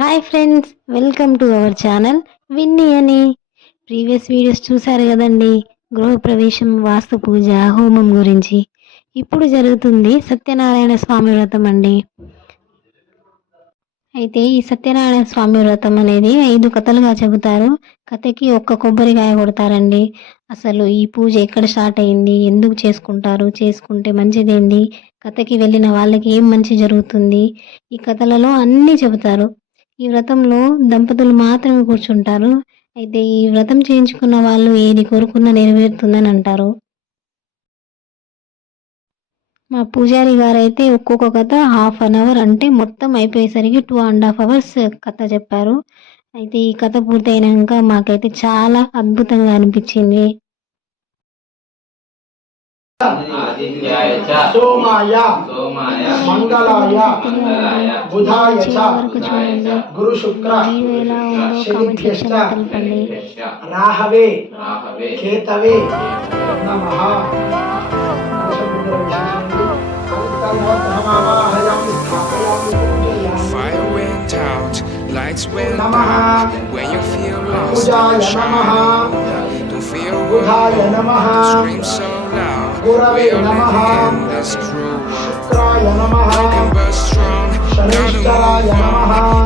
Hi friends welcome to our channel Vinny అని previous videos చూశారు కదండి గృహప్రవేశం వాస్తు పూజ హోమం గురించి. ఇప్పుడు జరుగుతుంది సత్యనారాయణ స్వామి వ్రతం అండి. అయితే ఈ సత్యనారాయణ స్వామి వ్రతం అనేది ఐదు కథలుగా చెబుతారు. కథకి ఒక్క కొబ్బరికాయ కొడతారండి. అసలు ఈ పూజ ఎక్కడ స్టార్ట్ అయింది ఎందుకు చేసుకుంటారు చేసుకుంటే మంచిదేంది కథకి వెళ్ళిన వాళ్ళకి ఏం మంచి జరుగుతుంది? ఈ కథలలో అన్నీ చెబుతారు. ఈ వ్రతంలో దంపతులు మాత్రమే కూర్చుంటారు. అయితే ఈ వ్రతం చేయించుకున్న వాళ్ళు ఏది కోరుకున్నా నెరవేరుతుందని అంటారు. మా పూజారి గారు అయితే ఒక్కొక్క కథ హాఫ్ అన్ అవర్ అంటే మొత్తం అయిపోయేసరికి టూ అండ్ హాఫ్ అవర్స్ కథ చెప్పారు. అయితే ఈ కథ పూర్తయినాక మాకైతే చాలా అద్భుతంగా అనిపించింది. सोमाय मंगलाय बुधाय गुरु शुक्र Lights went dark when you feel lost. Don't feel good. Scream so loud. Cruel world. శుక్రాయ నమ Broken but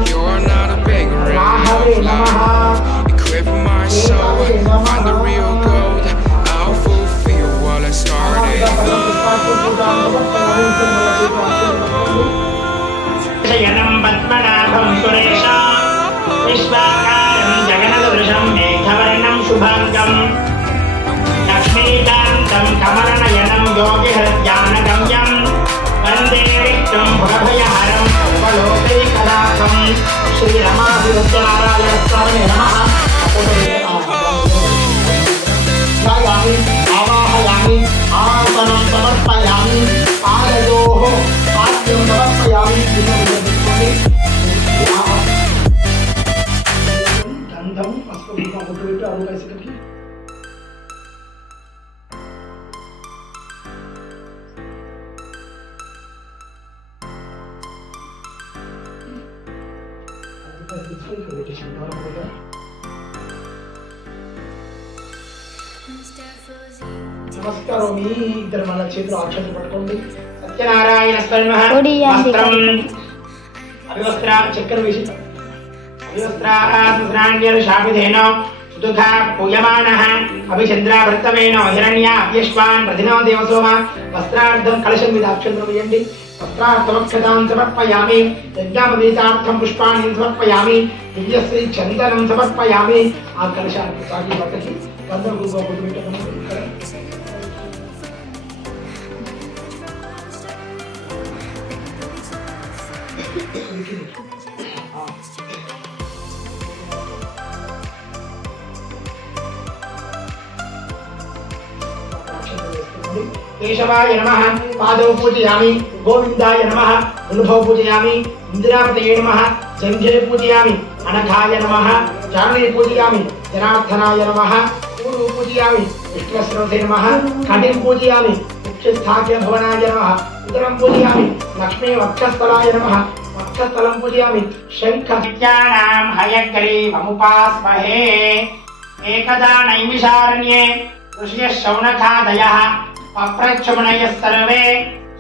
నమస్కారం మీ ఇద్దరు మన చేతులు అక్షతలు పట్టుకోండి. సత్యనారాయణ స్వర్ణ ఒడియాలి వస్త్రం అవివస్త్ర చక్కెర వేసి అవివస్త్రాన్యషాభిధేన సుదుఃఖ పూయమానః అభిచంద్రాభృతమేన హిరణ్య అవ్యశ్వాన్ ప్రతినో దేవసోమ. వస్త్రార్థం కలశం మీద అక్షంతరం వేయండి. వస్త్రార్థమక్షతాం సమర్పయామి. యజ్ఞాపదీతార్థం పుష్పాన్ని సమర్పయామి. దివ్యశ్రీ చందనం సమర్పయామి. ఆ కలశానికి సాగి పక్కకి केशवाय नमः, पादौ पूजयामि, गोविन्दाय नमः अनुभव पूजयामि इन्द्रापतये नमः सन्ध्यै पूजयामि, अनघाय नमः, चारणे पूजयामि, जनार्दनाय नमः। నమ జాననే పూజయామి జనార్దనాయ నమ పూర్వ పూజయామి విష్ణుస్రోతే నమ కటిం పూజయామి ముఖ్యస్థాఖ్య భవనాయ నమ ఉదరం పూజయామి లక్ష్మీ వక్షస్థలాయ నమ వక్షస్థలం పూజయామి శంఖ విద్యానాం హయగ్రీవముపాస్మహే ఏకదా నైమిషారణ్యే ఋషియ శౌనకాదయః పప్రక్షమణయ సర్వే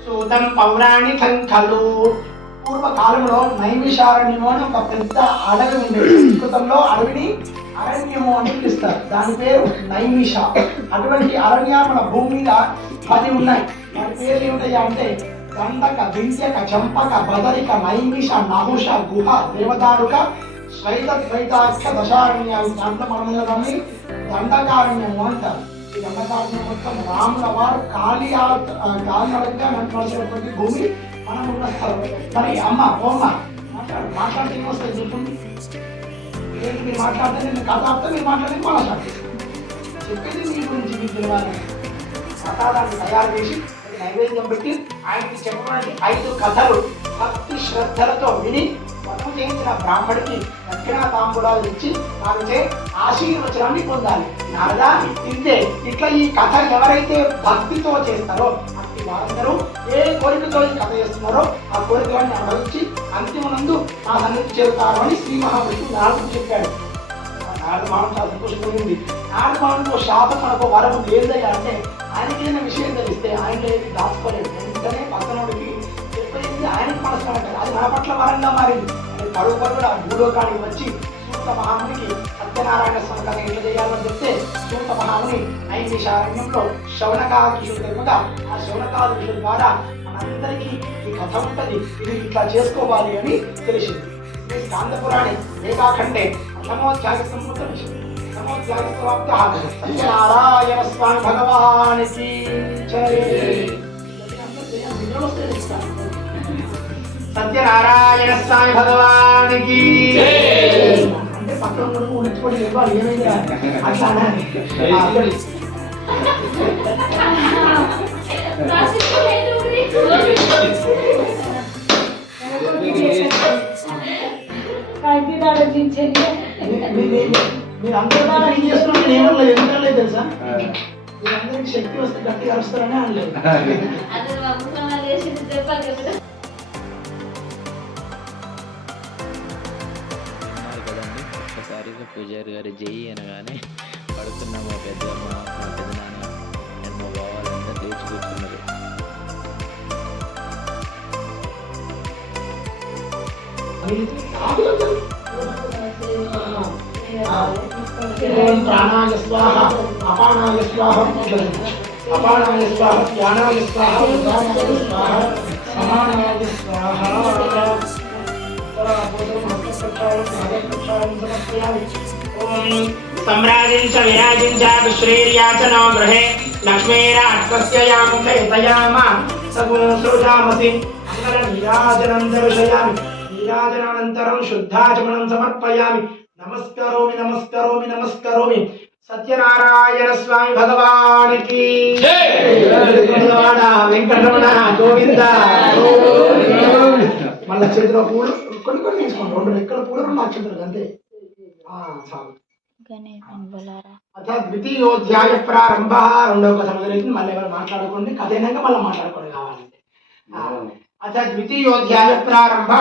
సూతం పౌరాణికం ఖలు పూర్వకాలంలో నైమిషారణ్యము అని ఒక పెద్ద అడవి ఉండేది సంస్కృతంలో అడవిని అరణ్యము అని పిలుస్తారు. దాని పేరు నైమిష. అటువంటి అరణ్య మన భూమి మీద పది ఉన్నాయి. వాటి పేర్లు ఏమిటాయి అంటే దండక వింధ్యక చంపక బదరిక నైమిష నహుష గుహ దేవదారుక శ్వైత ద్వైతాక్ష దశారణ్యాలు. దాంట్లో మనం దాన్ని దండకారణ్యము అంటారు. ఈ దండకారణ్యం మొత్తం రాముల వారు కాళీ కాలినడకగా నడిపించినటువంటి భూమి మనం ఉన్న స్థలం మరి అమ్మ ఓమ్మ మాట్లాడు మాట్లాడితే వస్తే చెప్పండి ఏంటి మీరు మాట్లాడితే నేను కథ ఆపితే మీరు మాట్లాడేది మాట్లాడతాను చెప్పేది మీ గురించి మీకు తెలియాలి. ప్రసాదాన్ని తయారు చేసి నైవేద్యం పెట్టి ఆయనకి చెప్పడానికి ఐదు కథలు భక్తి శ్రద్ధలతో విని వనం చేయించిన బ్రాహ్మడికి దక్షిణ తాంబూలాలు ఇచ్చి వారిచే ఆశీర్వచనాన్ని పొందాలి. నారదా ఇంతే ఇట్లా ఈ కథ ఎవరైతే భక్తితో చేస్తారో అట్టి ఏ కోరికతో ఈ కథ చేస్తున్నారో ఆ కోరికలన్నీ అనుభవించి అంతిమనందు ఆ సన్నిధి చేరుతారు అని శ్రీ మహావిష్ణువు నారదుడు చెప్పాడు. నారద మానం చాలా సంతోషమైంది నారద మానంలో శాపం మనకు వరం ఏందయ్యా అంటే ఆయనకి విషయం తెలిస్తే ఆయన ఏది దాచుకోలేదు. వెంటనే పక్కనోడికి చెప్పేది ఆయనకి మనసు అది మన పట్ల వరంగా మారింది. అది పరుగు ఆ భూలోకానికి వచ్చి సూత మహామునికి సత్యనారాయణ స్వామి కథ ఎట్లా చేయాలని చెప్తే సూత మహాముని ఐదేశారణ్యంలో శౌనకాదుషుడు ఆ శౌనకాదుషుడు ద్వారా మనందరికీ ఈ కథ ఉంటుంది. ఇది ఇట్లా చేసుకోవాలి అని తెలిసింది. ఈ స్కాందపురాణి ఏకాఖండే నమోధ్యాగస్తం విషయం నమోధ్యాగస్వాప్త సత్యనారాయణ స్వామి భగవానికి. సత్యనారాయణ స్వామి భగవానికి. పక్కన ఉన్న ఉంచుకొని ఇవ్వాలి ఏమైంది అట్లా ఏం చేస్తున్నారు నేను తెలుసా మీరందరికి శక్తి వస్తే గట్టిగా అరుస్తారని అనలేదు పూజారి గారు జై అనగానే పడుతున్న మా పెద్దమ్మ మా పెద్దనాన్న నేను మా బావాలంతా లేచి కూర్చున్నారు. ప్రాణాయ స్వాహ అపానాయ స్వాహ అపానాయ స్వాహ ధ్యానాయ స్వాహ స్వాహ సమానాయ స్వాహ. सम्राजिंच विराजिंच विश्रेर्याचनो गृहे लक्ष्मीराट्पस्य यामुखयतयाम सगुणसृजामसि मङ्गलनीराजनं दर्शयामि नीराजनानन्तरं शुद्धाचमनं समर्पयामि नमस्करोमि नमस्करोमि नमस्करोमि సత్యనారాయణ స్వామి భగవానికి భగవాన వెంకటరమణ గోవింద మళ్ళీ చేతిలో పూలు కొన్ని కొన్ని తీసుకోండి రెండు రెక్కల పూలు రెండు నక్షత్రాలు అంతే. చాలు. ద్వితీయోధ్యాయ ప్రారంభ రెండవ కథ మొదలైంది. మళ్ళీ ఎవరు మాట్లాడుకోండి. కథ అయినాక మళ్ళీ మాట్లాడుకోండి కావాలంటే. అథ ద్వితీయోధ్యాయ ప్రారంభ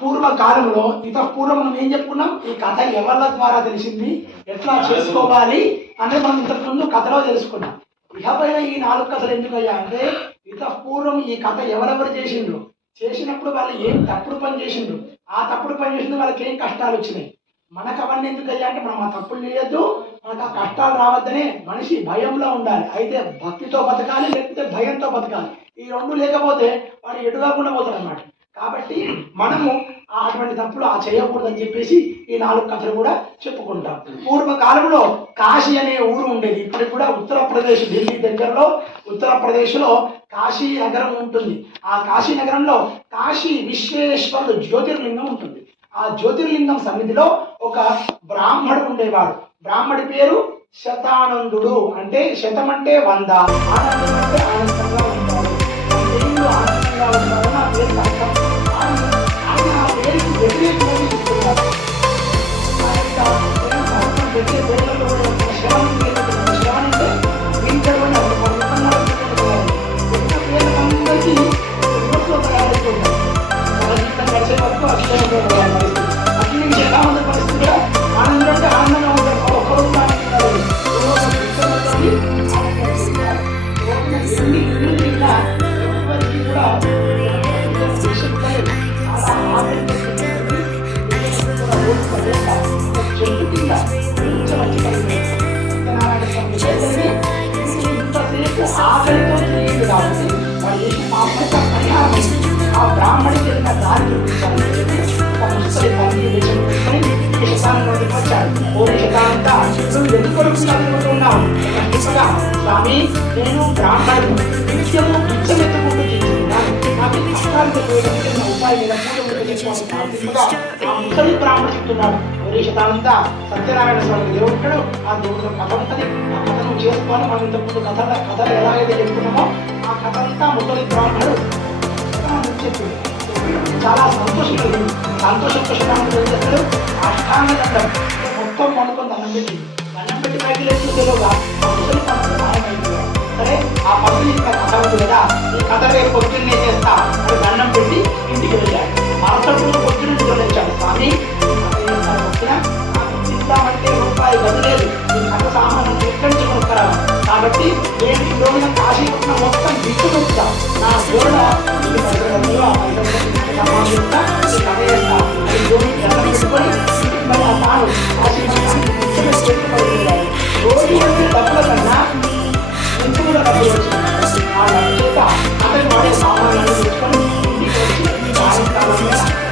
పూర్వకాలంలో ఇత పూర్వం మనం ఏం చెప్పుకున్నాం? ఈ కథ ఎవరి ద్వారా తెలిసింది? ఎట్లా చేసుకోవాలి? అనేది మనం ఇంతకు ముందు కథలో తెలుసుకున్నాం. ఇకపైన ఈ నాలుగు కథలు ఎందుకయ్యా అంటే ఇత పూర్వం ఈ కథ ఎవరెవరు చేసిండ్రు? చేసినప్పుడు వాళ్ళు ఏం తప్పుడు పని చేసిండ్రు? ఆ తప్పుడు పని చేసిన వాళ్ళకి ఏం కష్టాలు వచ్చినాయి? మనకు అవన్నీ ఎందుకు అయ్యా అంటే మనం ఆ తప్పులు చేయొద్దు మనకు ఆ కష్టాలు రావద్దనే మనిషి భయంలో ఉండాలి. అయితే భక్తితో బతకాలి లేకపోతే భయంతో బతకాలి. ఈ రెండు లేకపోతే వాడు ఎటు కాకుండా పోతాడు అనమాట కాబట్టి మనము అటువంటి తప్పులు ఆ చేయకూడదని చెప్పేసి ఈ నాలుగు కథలు కూడా చెప్పుకుంటాం. పూర్వకాలంలో కాశీ అనే ఊరు ఉండేది. ఇప్పుడు కూడా ఉత్తరప్రదేశ్ ఢిల్లీ దగ్గరలో ఉత్తరప్రదేశ్లో కాశీ నగరం ఉంటుంది. ఆ కాశీ నగరంలో కాశీ విశ్వేశ్వరుడు జ్యోతిర్లింగం ఉంటుంది. ఆ జ్యోతిర్లింగం సన్నిధిలో ఒక బ్రాహ్మడు ఉండేవాడు. బ్రాహ్మడి పేరు శతానందుడు. అంటే శతం అంటే వంద ఆనందం. అంటే ఆనందంగా స్వామి నేను బ్రాహ్మణుడు. నిత్యము పిచ్చమెత్తుకుంటూ జీవిస్తున్నాను నాకు కష్టాలు తెలియడానికి నా ఉపాయం మీద పూజ చేసుకోవాలి ఆ ముసలి బ్రాహ్మణ చెప్తున్నాడు ఒరే శతానంతా సత్యనారాయణ స్వామి దేవుడు ఉంటాడు ఆ దేవుడు కథ ఉంటుంది. ఆ కథ నువ్వు చేసుకోవాలి. మనం ఇంతకుముందు కథ కథలు ఎలా అయితే చెప్తున్నామో ఆ కథ అంతా ముసలి బ్రాహ్మణుడు చెప్పి చాలా సంతోషం కలిగింది. సంతోషం కృష్ణాంతుడు ఏం చేస్తాడు అష్టాంగ దండం మొత్తం వండుకొని దండం పెట్టి దండం పెట్టి పైకి లేచి తెలియగా ఆ ముసలి ఇంకా కథ ఉంది కదా? ఈ కథ రేపు పొద్దున్నే చేస్తా. అని దండం పెట్టి ఇంటికి వెళ్ళాడు మరుసటి రోజు పొద్దున్న నిద్ర లేచాడు స్వామి కథ రూపాయి వదిలేదు ఈ కథ సామాను ఎక్కడి నుంచి కాబట్టి నేను ఈ రోజున కాశీపట్నం మొత్తం దిక్కు పెడతా నా గోడ పెట్టుకొని ఆ తాను కాశీ రోజు డబ్బుల కన్నా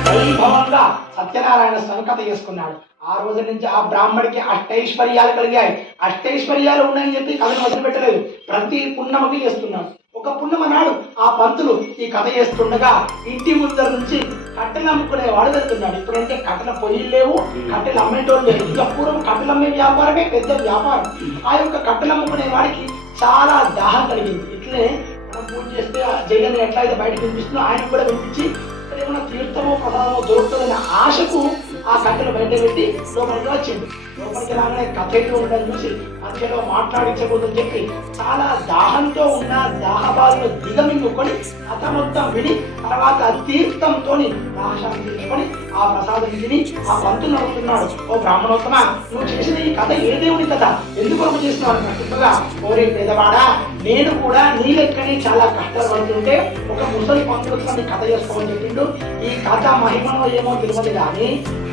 వైభవంగా సత్యనారాయణ స్వామి కథ చేసుకున్నాడు. ఆ రోజు నుంచి ఆ బ్రాహ్మడికి అష్టైశ్వర్యాలు కలిగాయి. అష్టైశ్వర్యాలు ఉన్నాయని చెప్పి కథను వదిలిపెట్టలేదు. ప్రతి పున్నమకి చేస్తున్నాడు. ఒక పున్నమ నాడు ఆ పంతులు ఈ కథ చేస్తుండగా ఇంటి ముందర నుంచి కట్టెలు అమ్ముకునేవాడు వెళ్తున్నాడు. ఇప్పుడంటే కట్టెల పొయ్యిలు లేవు కట్టెలు అమ్మేటోళ్ళు లేవు ఇంకా పూర్వం కట్టెలు అమ్మే వ్యాపారమే పెద్ద వ్యాపారం. ఆ యొక్క కట్టెలు అమ్ముకునే వాడికి చాలా దాహం కలిగింది. ఇట్లే మనం పూజ చేస్తే జగన్ ఎట్లా అయితే బయట వినిపిస్తుందో ఆయన కూడా వినిపించి ఇక్కడ ఏమైనా తీర్థమో ప్రసాదమో దొరుకుతుందనే ఆశకు ఆ కట్టెలు బయట పెట్టి లోపలికి వచ్చింది లోపలికి రాగానే కథ ఉండడం చూసి మధ్యలో మాట్లాడించకూడదని చెప్పి చాలా దాహంతో ఉన్న దాహబాలను దిగమింగుకొని కథ మొత్తం విని తర్వాత తీర్థంతో దాహాన్ని తీర్చుకొని ఆ ప్రసాదం తిని ఆ పంతులు నడుపుతున్నాడు ఓ బ్రాహ్మణోత్తమ నువ్వు చేసిన ఈ కథ ఏ దేవుడి కథ? ఎందుకు కొరకు చేస్తున్నావు? అన్నట్టుగా ఓరే పేదవాడా నేను కూడా నీ లెక్కనే చాలా కష్టాలు పడుతుంటే ఒక ముసలి పంతులతో కథ చేసుకోమని చెప్పిండు. ఈ కథ మహిమలో ఏమో తెలియదు కానీ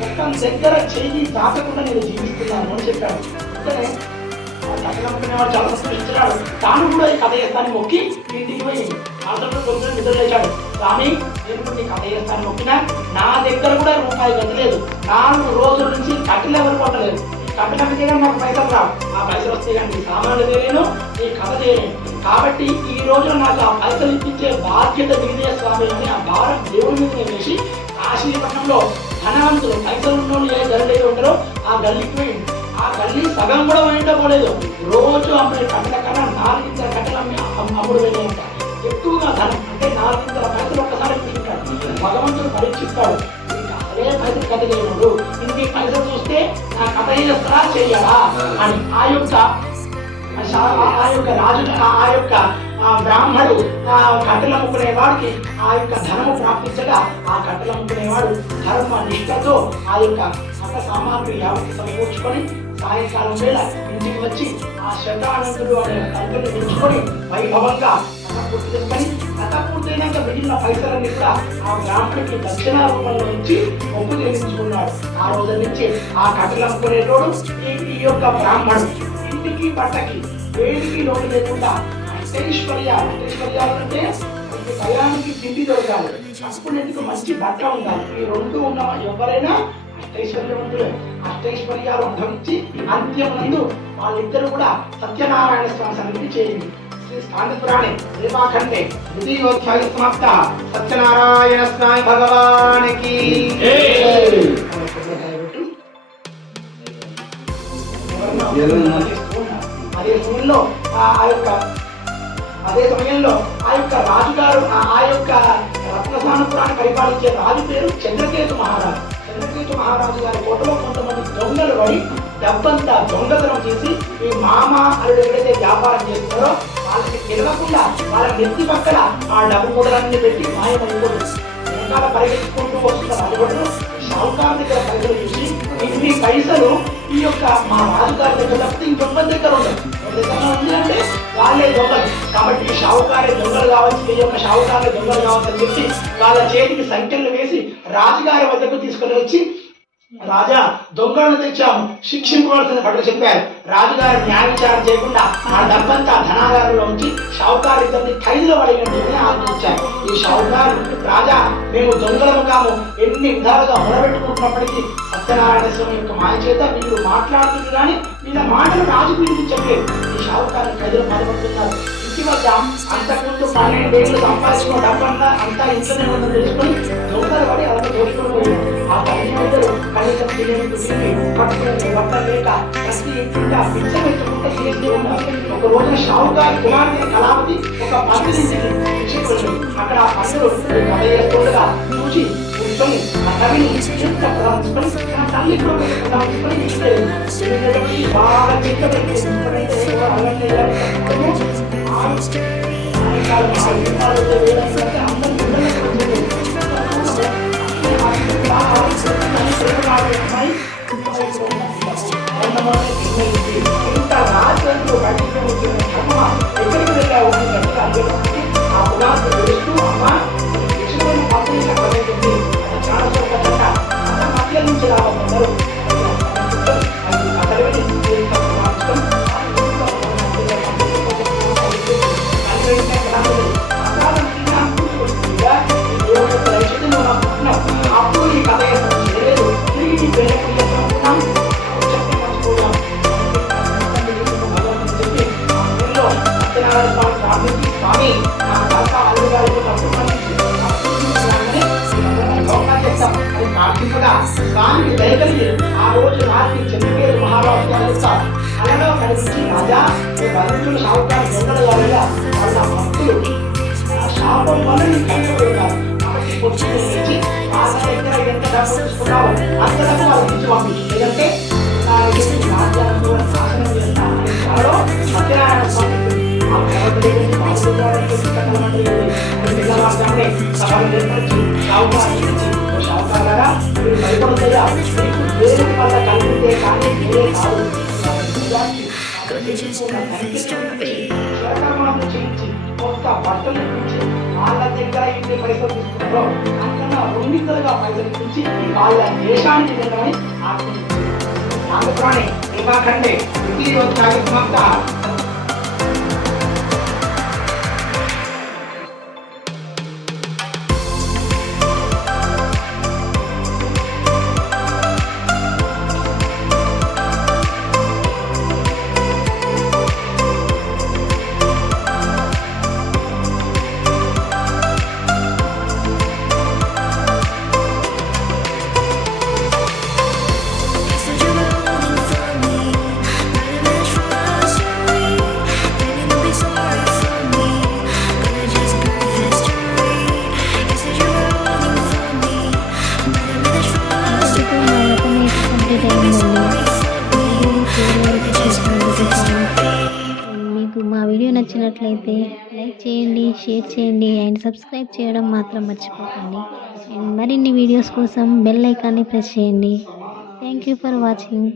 ఒక్క దగ్గర చెయ్యి దాటకుండా నేను జీవిస్తున్నాను అని చెప్పాడు. వెంటనే చాలా సంతోషించాడు తాను కూడా ఈ కథ చేస్తాను. మొక్కి ఇంటికి పోయి అతను పొద్దున నిద్ర లేచాడు స్వామి నేను కూడా ఈ కథ చేస్తాను. మొక్కినా? నా దగ్గర కూడా రూపాయి గతలేదు. నాలుగు రోజుల నుంచి కట్టెలు ఎవరు కొట్టలేదు. కట్టెల మీద నాకు పైసలు రావు. ఆ పైసలు వస్తే కానీ నీ సామాన్లు తెలియను నీ కథ చేయలేను కాబట్టి ఈ రోజున నాకు ఆ పైసలు ఇప్పించే బాధ్యత మీదే స్వామి అని ఆ భారం దేవుడి మీద నేను వేసి కాశీపట్నంలో ధనవంతులు పైసలు ఉన్న ఏ గల్లి ఉంటారో ఆ గల్లీకి పోయింది ఆ తల్లి సగం కూడా పోయిండపోలేదు రోజు అమ్మే కట్టెల కన్నా నాలుగింతల కట్టలు అమ్మి అమ్ముడు వెళ్ళే ఎక్కువగా ధనం అంటే నాలుగింతల పైసలు ఒక్కసారి తీసుకుంటాడు భగవంతుడు పరీక్షిస్తాడు. అదే పైసలు కథ చేయడు ఇన్ని పైసలు చూస్తే నా కథ చేస్తారా చెయ్యాలా అని ఆ యొక్క ఆ ఆ- యొక్క రాజు ఆ- యొక్క ఆ బ్రాహ్మడు ఆ కట్టెలు అమ్ముకునేవాడికి ఆ యొక్క ధనము ప్రాప్తించగా ఆ కట్టెలు అమ్ముకునేవాడు ధర్మ నిష్టతో ఆ యొక్క సకల సామాగ్రి యావత్తు సమకూర్చుకొని సాయంకాలం వేళ ఇంటికి వచ్చి ఆ శతానందుడు అనే కల్పన తెలుసుకొని వైభవంగా కథ పూర్తి చేసుకొని కథ పూర్తయినాక మిగిలిన పైసలన్నీ కూడా ఆ బ్రాహ్మడికి దక్షిణ రూపంలో ఇచ్చి మొక్కు చేయించుకున్నాడు ఆ రోజు నుంచి ఆ కట్టెలు అమ్ముకునేటోడు ఈ ఈ యొక్క బ్రాహ్మణుడు. ఇంటికి బట్టకి వేడికి లోటు లేకుండా అష్టైశ్వర్య అష్టైశ్వర్యాలు అంటే కళ్యాణానికి తిండి దొరకాలి. అప్పుడు మంచి బట్ట ఉండాలి. ఈ రెండు ఉన్న ఎవరైనా అష్టైశ్వర్యవంతులే అష్టైశ్వర్యాలు అనుభవించి అంత్యమునందు వాళ్ళిద్దరూ కూడా సత్యనారాయణ స్వామి సన్నిధి చేయండి. శ్రీ స్కాంద పురాణే దేవాఖండే ద్వితీయోధ్యాయ సమాప్త. సత్యనారాయణ స్వామి భగవానికి. అదే సమయంలో ఆ ఆ యొక్క అదే సమయంలో ఆ యొక్క రాజుగారు ఆ ఆ యొక్క రత్నసానుపురాన్ని పరిపాలించే రాజు పేరు చంద్రకేతు మహారాజు. మహారాజు గారి కోటలో కొంతమంది దొంగలు పడి డబ్బంతా దొంగతనం చేసి ఈ మామ అల్లుడు ఎవరైతే వ్యాపారం చేస్తున్నారో వాళ్ళకి తెలియకుండా వాళ్ళ నెత్తి పక్కన ఆ డబ్బు మూటలన్నీ పెట్టి మాయమైపోతుంది వెనకాల పరిగెత్తుకుంటూ వస్తున్న రాజుభటులు షావుకారు దగ్గర పైసలు చూసి ఇన్ని పైసలు ఈ యొక్క మా రాజుగారి దగ్గర తప్పితే ఇంకొక దగ్గర ఉండదు ఎందుకంటే వాళ్ళే దొంగలు. కాబట్టి ఈ షావుకారే దొంగలు కావచ్చు ఈ యొక్క షావుకారులే దొంగలు కావచ్చు అని చెప్పి వాళ్ళ చేతికి సంఖ్యలు వేసి రాజుగారి వద్దకు తీసుకొని వచ్చి రాజా దొంగలను తెచ్చాము. శిక్షించవలసిన పట్ల చెప్పారు. రాజుగారు న్యాయ విచారం చేయకుండా ఆ డబ్బంతా ధనాగారంలో ఉంచి షావుకారు ఇద్దరిని ఖైదులో పడినట్టుగానే ఆలోచించారు ఈ షావుకారు రాజా మేము దొంగలము కాము. ఎన్ని విధాలుగా మొదలుపెట్టుకుంటున్నప్పటికీ సత్యనారాయణ స్వామి యొక్క మాయ చేత మీరు మాట్లాడుతుంది కానీ వీళ్ళ మాటలు రాజు వినిపించట్లేదు ఈ షావుకారు ఖైదులో పడబడుతున్నారు ఇంటి వద్ద అంతకుముందు పన్నెండు వేలు సంపాదించుకున్న డబ్బంతా అంతా ఇంట్లోనే ఉందని తెలుసుకొని దొంగలు పడి అలా దోచుకొని పోయారు ఆ పన్నెండు కనీసం తినేందుకు తిండి కట్టుకునే బట్ట లేక ప్రతి ఇంటిగా పిచ్చం ఎత్తుకుంటే చేస్తూ ఉన్నారు ఒక రోజున షావుకారి కుమార్తె కళావతి ఒక పందిని అక్కడ ఆ పందులు కథ చూసి కూర్చొని ఆ కవిని ఎంత ప్రధానించుకొని ఆ తల్లి ప్రధానించుకొని బాగా చిత్త ఇంత రాత్రులు స్వామికి దయగలిగి ఆ రోజు రాత్రి చెందుకేరు మహారాష్ట్ర గారు రాజా రైతులు సాగుతారు దొంగలు వాళ్ళ భక్తులు ఆ శాపం వల్ల నీ కష్టపడుతున్నారు కాబట్టి పొద్దున్నే దగ్గర ఎంత డబ్బు వాళ్ళకి ఇచ్చి పంపించు సత్యనారాయణ స్వామి. ఆ సభలు వాళ్ళ దగ్గర ఎన్ని పైసలు తీసుకున్నారో అంతగా రెండింతలుగా పైసలు వాళ్ళ దేశానికి నాగపురాణి చేయండి చేయండి అండ్ సబ్స్క్రైబ్ చేయడం మాత్రం మర్చిపోకండి. అండ్ మరిన్ని వీడియోస్ కోసం బెల్ ఐకాన్ని ప్రెస్ చేయండి. Thank you for watching